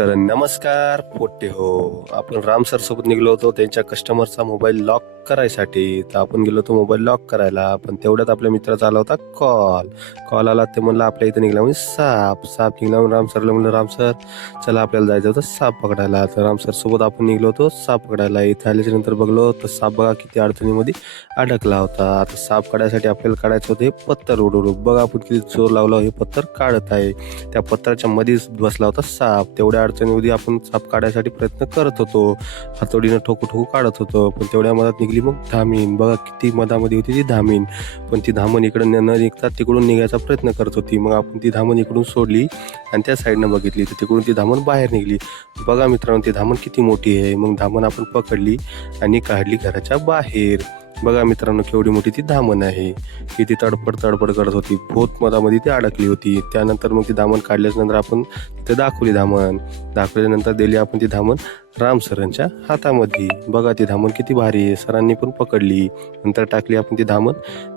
तर नमस्कार पोट्टे हो. आपण राम सर सोबत निघलो होतो त्यांच्या कस्टमरचा मोबाईल लॉक करायसाठी. तर आपण गेलो होतो मोबाईल लॉक करायला, पण तेवढ्यात आपल्या मित्राचा आला होता कॉल आला. ते म्हणलं आपल्या इथे निघला म्हणजे साप निघला. राम सरला म्हणलं राम सर चला आपल्याला जायचं होतं साप पकडायला. तर राम सर सोबत आपण निघलो होतो साप पकडायला. इथे आल्याच्या नंतर बघलो तर साप बघा किती अडचणीमध्ये अडकला होता. आता साप काढायसाठी आपल्याला काढायचं होतं हे पत्तर उडवून. बघा आपण किती जोर लावला, हे पत्तर काढत आहे. त्या पत्थराच्या मध्येच बसला होता साप. तेवढ्या अडचणीमध्ये आपण साप काढायसाठी प्रयत्न करत होतो, हातोडीनं ठोकू काढत होतो. पण तेवढ्या मधात निघली मग धामीन. बघा किती मधामध्ये होती ती धामीन. पण ती धामण इकडं न निघता तिकडून निघायचा प्रयत्न करत होती. मग आपण ती धामण इकडून सोडली आणि त्या साईडनं बघितली तर तिकडून ती धामण बाहेर निघली. बघा मित्रांनो ती धामण किती मोठी आहे. मग धामण आपण पकडली आणि काढली घराच्या बाहेर. बघा मित्रांनो केवढी मोठी ती धामण आहे. किती तडपड करत होती. भूत मधामध्ये ती अडकली होती. त्यानंतर मग ती धामण काढल्याच्या नंतर आपण तिथे दाखवली धामण. दाखवल्यानंतर दिली आपण ती धामण राम सरांच्या हातामध्ये. बघा ती धामण किती भारी आहे. सरांनी पण पकडली. नंतर टाकली आपण ती धामण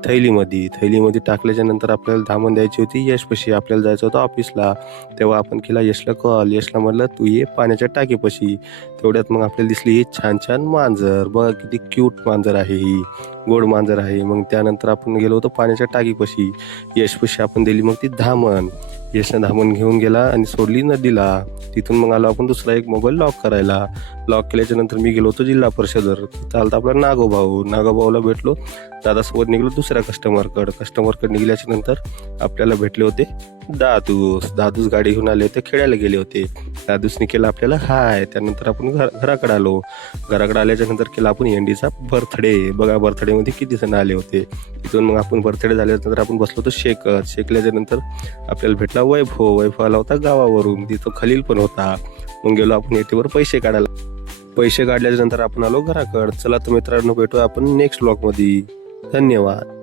थैलीमध्ये टाकल्याच्या नंतर आपल्याला धामण द्यायची होती यशपाशी. आपल्याला जायचं होतं ऑफिसला. तेव्हा आपण केला यशला कॉल. यशला म्हटलं तू ये पाण्याच्या टाकीपाशी. तेवढ्यात मग आपल्याला दिसली ही छान मांजर. बघा किती क्यूट मांजर आहे, ही गोड मांजर आहे. मग त्यानंतर आपण गेलो होतो पाण्याच्या टाकीपाशी. यशपाशी आपण दिली मग ती धामण. यशनं धामण घेऊन गेला आणि सोडली नदीला. तिथून मग आलो आपण दुसरा एक मोबाईल लॉक करायला. लॉक केल्याच्या नंतर मी गेलो होतो जिल्हा परिषदवर. तिथं आलता आपला नागोभाऊला भेटलो. दादासोबत निघलो दुसऱ्या कस्टमरकडे निघल्याच्या नंतर आपल्याला भेटले होते दादूस गाडी घेऊन आले होते, खेळायला गेले होते. दादूसने केला आपल्याला हाय. त्यानंतर आपण घराकडे आलो. घराकडे आल्याच्या नंतर केला आपण एंडीचा बर्थडे. बघा बर्थडेमध्ये किती जण आले होते. तिथून मग आपण बर्थडे झाल्यानंतर आपण बसलो होतो शेकल्याच्या नंतर आपल्याला भेटला वैभव आला होता गावावरून. तिथं खलील पण होता. मग गेलो आपण ATMवर पैसे काढल्याच्या नंतर आपण आलो घराकडे. चला तर मित्रांनो भेटू आपण नेक्स्ट ब्लॉगमध्ये. धन्यवाद.